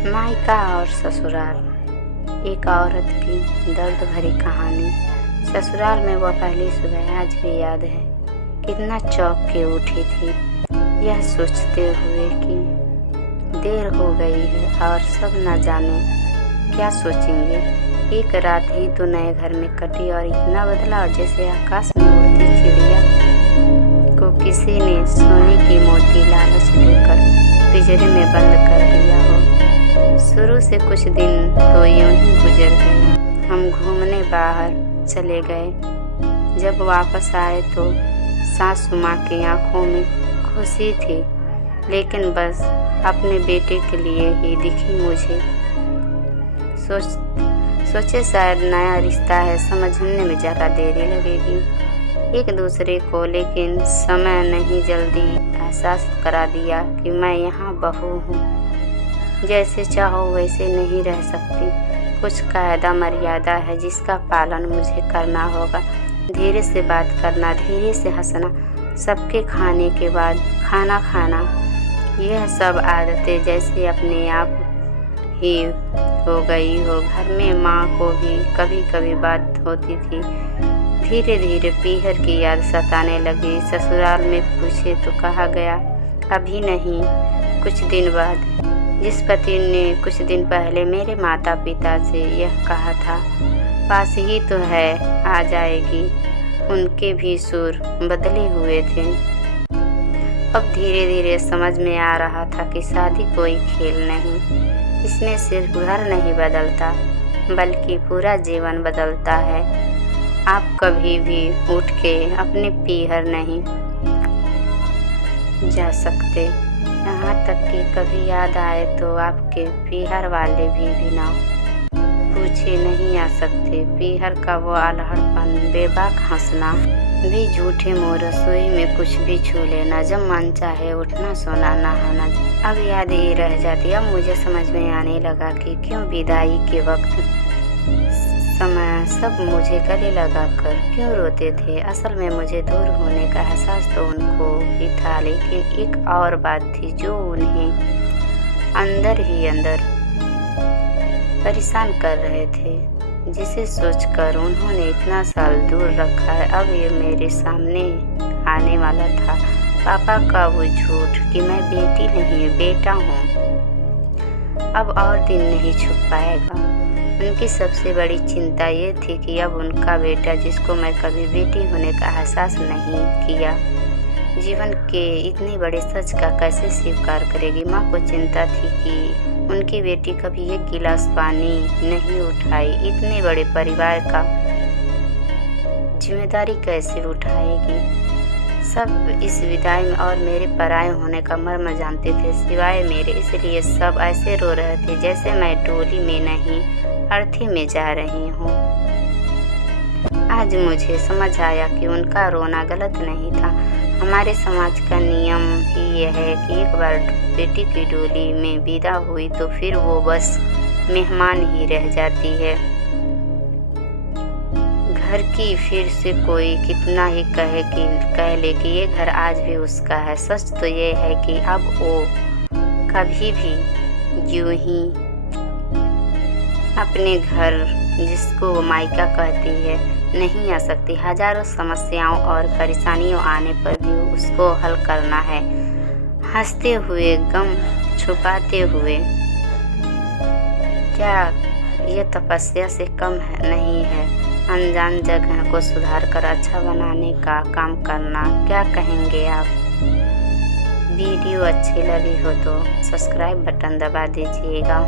मायका और ससुराल। एक औरत की दर्द भरी कहानी। ससुराल में वह पहली सुबह आज भी याद है। कितना चौंक के उठी थी, यह सोचते हुए कि देर हो गई है और सब न जाने क्या सोचेंगे। एक रात ही तो नए घर में कटी और इतना बदलाव जैसे आकाश में उड़ती चिड़िया को किसी ने सोने की मोती लालच देकर पिंजरे में बंद कर दिया हो। शुरू से कुछ दिन तो यूं ही गुजर गए। हम घूमने बाहर चले गए। जब वापस आए तो सासू माँ की आंखों में खुशी थी, लेकिन बस अपने बेटे के लिए ही दिखी मुझे। सोचे शायद नया रिश्ता है, समझने में ज़रा देरी लगेगी एक दूसरे को, लेकिन समय नहीं जल्दी एहसास करा दिया कि मैं यहाँ बहू हूँ। जैसे चाहो वैसे नहीं रह सकती। कुछ कायदा मर्यादा है जिसका पालन मुझे करना होगा। धीरे से बात करना, धीरे से हंसना, सबके खाने के बाद खाना खाना, यह सब आदतें जैसे अपने आप ही हो गई हो। घर में माँ को भी कभी कभी बात होती थी। धीरे धीरे पीहर की याद सताने लगी। ससुराल में पूछे तो कहा गया अभी नहीं, कुछ दिन बाद। जिस पति ने कुछ दिन पहले मेरे माता पिता से यह कहा था पास ही तो है, आ जाएगी, उनके भी सुर बदले हुए थे। अब धीरे धीरे समझ में आ रहा था कि शादी कोई खेल नहीं, इसमें सिर्फ घर नहीं बदलता बल्कि पूरा जीवन बदलता है। आप कभी भी उठ के अपने पीहर नहीं जा सकते, यहाँ तक कि कभी याद आए तो आपके पीहर वाले भी ना पूछे नहीं आ सकते। पीहर का वो अलहड़पन, बेबाक हंसना भी झूठे मुँह, रसोई में कुछ भी छू लेना, जब मन चाहे उठना, सोना, नहाना, अब याद ही रह जाती। अब मुझे समझ में आने लगा कि क्यों विदाई के वक्त समय सब मुझे गले लगाकर क्यों रोते थे। असल में मुझे दूर होने का एहसास तो उनको ही था, लेकिन एक और बात थी जो उन्हें अंदर ही अंदर परेशान कर रहे थे, जिसे सोचकर उन्होंने इतना साल दूर रखा है। अब ये मेरे सामने आने वाला था। पापा का वो झूठ कि मैं बेटी नहीं बेटा हूँ, अब और दिन नहीं छुप पाएगा। उनकी सबसे बड़ी चिंता ये थी कि अब उनका बेटा, जिसको मैं कभी बेटी होने का एहसास नहीं किया, जीवन के इतने बड़े सच का कैसे स्वीकार करेगी। माँ को चिंता थी कि उनकी बेटी कभी एक गिलास पानी नहीं उठाई, इतने बड़े परिवार का जिम्मेदारी कैसे उठाएगी। सब इस विदाई में और मेरे पराये होने का मर्म जानते थे सिवाय मेरे, इसलिए सब ऐसे रो रहे थे जैसे मैं डोली में नहीं अर्थी में जा रही हूँ। आज मुझे समझ आया कि उनका रोना गलत नहीं था। हमारे समाज का नियम ही यह है कि एक बार बेटी की डोली में विदा हुई तो फिर वो बस मेहमान ही रह जाती है घर की। फिर से कोई कितना ही कह ले कि ये घर आज भी उसका है, सच तो ये है कि अब वो कभी भी यूं ही अपने घर, जिसको वो मायका कहती है, नहीं आ सकती। हजारों समस्याओं और परेशानियों आने पर भी उसको हल करना है, हंसते हुए, गम छुपाते हुए। क्या ये तपस्या से कम नहीं है? अनजान जगह को सुधार कर अच्छा बनाने का काम करना। क्या कहेंगे आप? वीडियो अच्छी लगी हो तो सब्सक्राइब बटन दबा दीजिएगा।